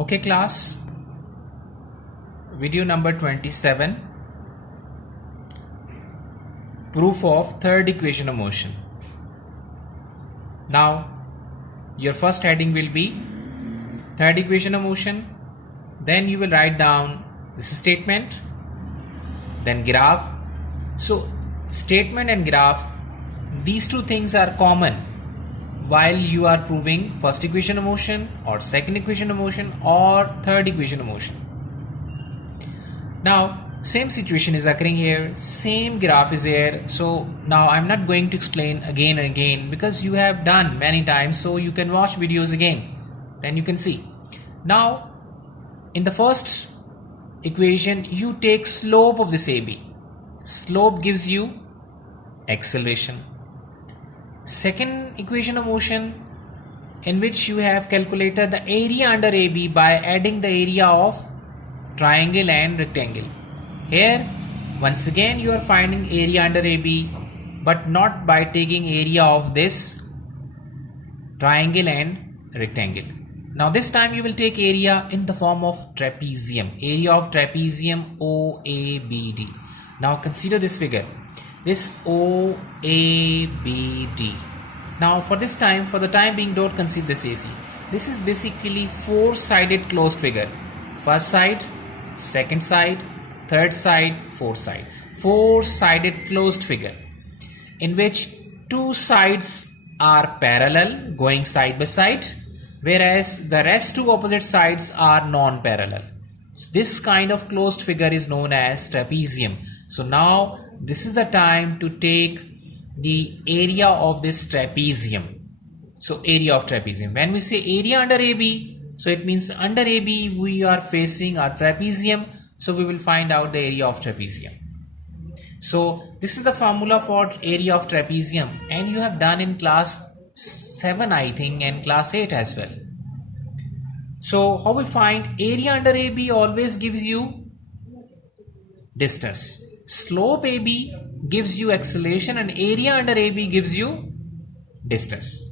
Okay class, video number 27, proof of third equation of motion. Now your first heading will be third equation of motion, then you will write down this statement, then graph. So statement and graph, these two things are common while you are proving first equation of motion or second equation of motion or third equation of motion. Now same situation is occurring here, same graph is here. So now I'm not going to explain again and again because you have done many times, so you can watch videos again, then you can see. Now in the first equation you take slope of this AB. Slope gives you acceleration. Second equation of motion, in which you have calculated the area under AB by adding the area of triangle and rectangle. Here once again you are finding area under AB, but not by taking area of this triangle and rectangle. Now this time you will take area in the form of trapezium, area of trapezium OABD. Now consider this figure, this OABD. Now for the time being, don't consider this AC. This is basically four-sided closed figure. First side, second side, third side, fourth side. Four-sided closed figure in which two sides are parallel going side by side, whereas the rest two opposite sides are non-parallel. So this kind of closed figure is known as trapezium. So now this is the time to take the area of this trapezium. So area of trapezium. When we say area under AB, so it means under AB we are facing our trapezium. So we will find out the area of trapezium. So this is the formula for area of trapezium, and you have done in class 7 I think and class 8 as well. So how we find area under AB always gives you distance. Slope AB gives you acceleration and area under AB gives you distance.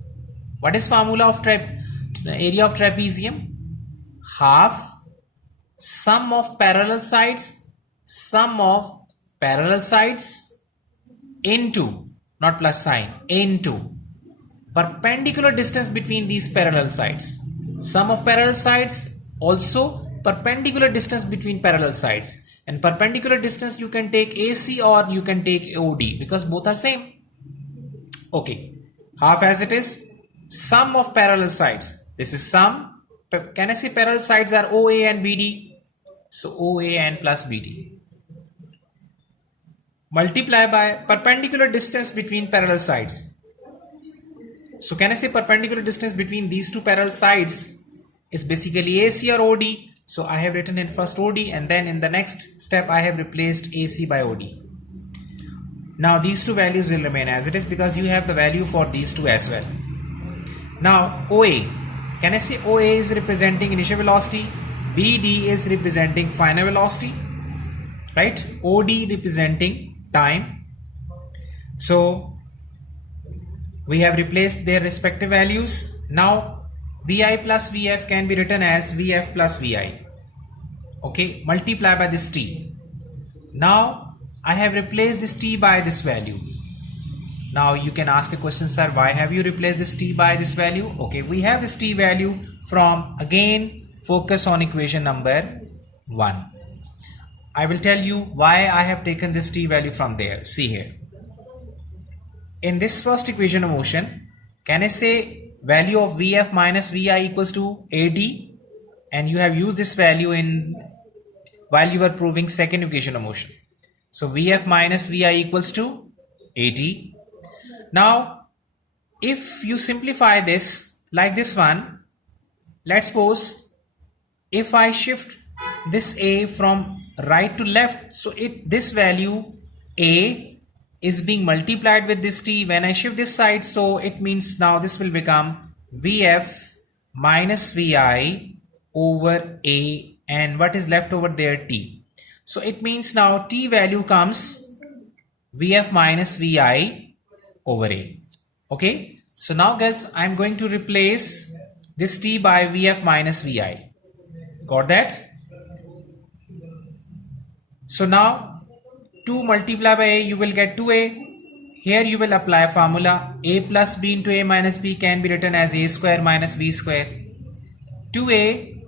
What is formula of area of trapezium? Half sum of parallel sides into, not plus sign, into perpendicular distance between these parallel sides. Sum of parallel sides also perpendicular distance between parallel sides. And perpendicular distance you can take AC or you can take OD because both are same. Okay, half as it is. Sum of parallel sides. This is sum. Can I say parallel sides are OA and BD? So OA and plus BD. Multiply by perpendicular distance between parallel sides. So can I say perpendicular distance between these two parallel sides is basically AC or OD? So I have written in first OD, and then in the next step I have replaced AC by OD. Now these two values will remain as it is because you have the value for these two as well. Now OA, can I say OA is representing initial velocity, BD is representing final velocity, right? OD representing time. So we have replaced their respective values. Now VI plus VF can be written as VF plus VI. Okay, multiply by this T. Now I have replaced this T by this value. Now you can ask a question, sir, why have you replaced this T by this value? Okay, we have this T value from, again, focus on equation number 1. I will tell you why I have taken this T value from there. See here. In this first equation of motion, can I say value of VF minus VI equals to AD, and you have used this value in while you were proving second equation of motion. So VF minus VI equals to AD. Now if you simplify this like this one, let's suppose if I shift this A from right to left, so this value A is being multiplied with this T. When I shift this side, so it means now this will become VF minus VI over A, and what is left over there, T. So it means now T value comes VF minus VI over A. Okay, so now guys, I'm going to replace this T by VF minus VI. Got that? So now 2 multiplied by a, you will get 2a. Here you will apply a formula. A plus b into a minus b can be written as a square minus b square. 2a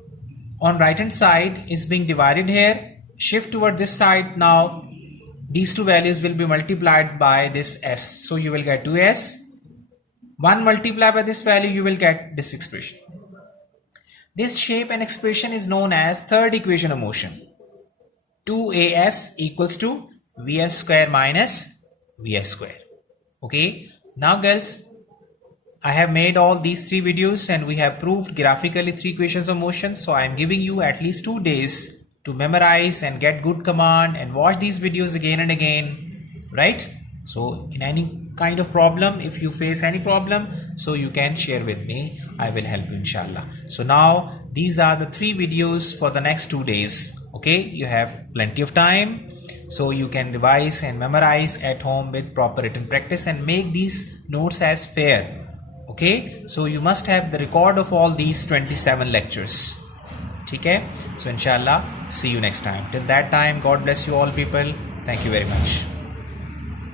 on right hand side is being divided here. Shift toward this side. Now these two values will be multiplied by this s. So you will get 2s. 1 multiplied by this value, you will get this expression. This shape and expression is known as third equation of motion. 2as equals to vf square minus vx square. Okay, now girls, I have made all these 3 videos and we have proved graphically 3 equations of motion. So I am giving you at least 2 days to memorize and get good command and watch these videos again and again, right? So in any kind of problem, if you face any problem, so you can share with me. I will help you inshallah. So now these are the 3 videos for the next 2 days. Okay, you have plenty of time, so you can revise and memorize at home with proper written practice and make these notes as fair. Okay, so you must have the record of all these 27 lectures. Okay, so inshallah, see you next time. Till that time, God bless you all people. Thank you very much.